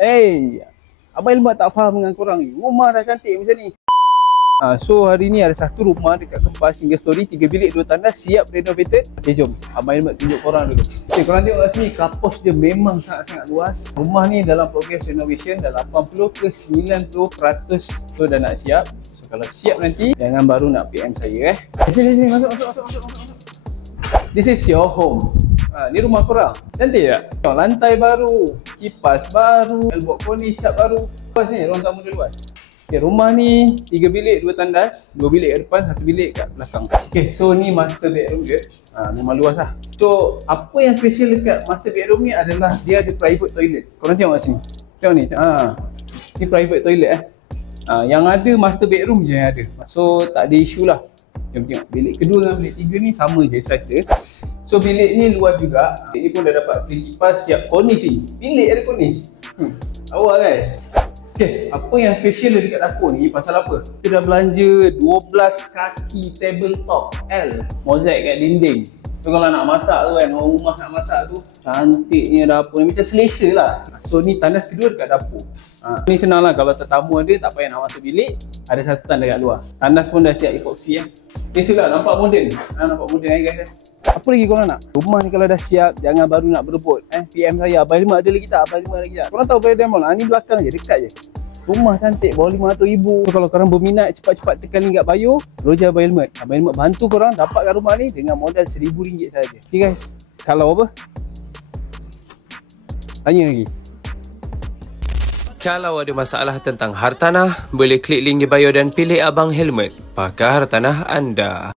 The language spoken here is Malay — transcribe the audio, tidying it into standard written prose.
Hey, Abang Helmat tak faham dengan korang ni. Rumah dah cantik macam ni. So hari ni ada satu rumah dekat Kempas single story, 3 bilik 2 tandas, siap renovated. Okay, jom Abang Helmat tunjuk korang dulu. Okay, korang tengok kat sini, carport dia memang sangat-sangat luas. Rumah ni dalam progress renovation, dah 80 ke 90% tu dah nak siap. So kalau siap nanti, jangan baru nak PM saya Sini, masuk. This is your home. Ni rumah korang. Cantik tak? Lantai baru, kipas baru, balkoni cat baru. Luas ni, ruang tamu dia luas. Okay, rumah ni 3 bilik 2 tandas, 2 bilik kat depan, 1 bilik kat belakang. Okay, so ni master bedroom dia. Memang luas lah. So apa yang special dekat master bedroom ni adalah dia ada private toilet. Korang tengok kat sini. Tengok ni. Ni private toilet yang ada master bedroom je yang ada. So tak ada isu lah. Jom tengok bilik kedua dengan bilik 3 ni sama je size dia. So bilik ni luas juga. Bilik ni pun dah dapat clean kipas, siap kornis ni. Bilik ada kornis. Awak guys. Okay, apa yang special dekat dapur ni pasal apa? Kita dah belanja 12 kaki tabletop L mozaik kat dinding. So kalau nak masak tu kan, orang rumah nak masak tu, cantiknya dapur ni, macam selesa lah. So ni tandas kedua dekat dapur. Ni senang lah, kalau tetamu ada tak payah nak masuk bilik, ada satu tandas dekat luar. Tandas pun dah siap epoxy Selesa lah, nampak moden. Nampak moden guys. Apa lagi korang nak? Rumah ni kalau dah siap, jangan baru nak berebut. PM saya, Abang Helmat ada lagi tak? Abang Helmat lagi tak? Korang tahu Paradigm Mall? Ni belakang je, dekat je. Rumah cantik, bawah RM500,000. So kalau korang berminat, cepat-cepat tekan link kat bio, Roja Abang Helmat. Abang Helmat bantu korang dapatkan rumah ni dengan modal RM1,000 saja. Okay guys, kalau apa? Tanya lagi. Kalau ada masalah tentang hartanah, boleh klik link di bio dan pilih Abang Helmat, pakar hartanah anda.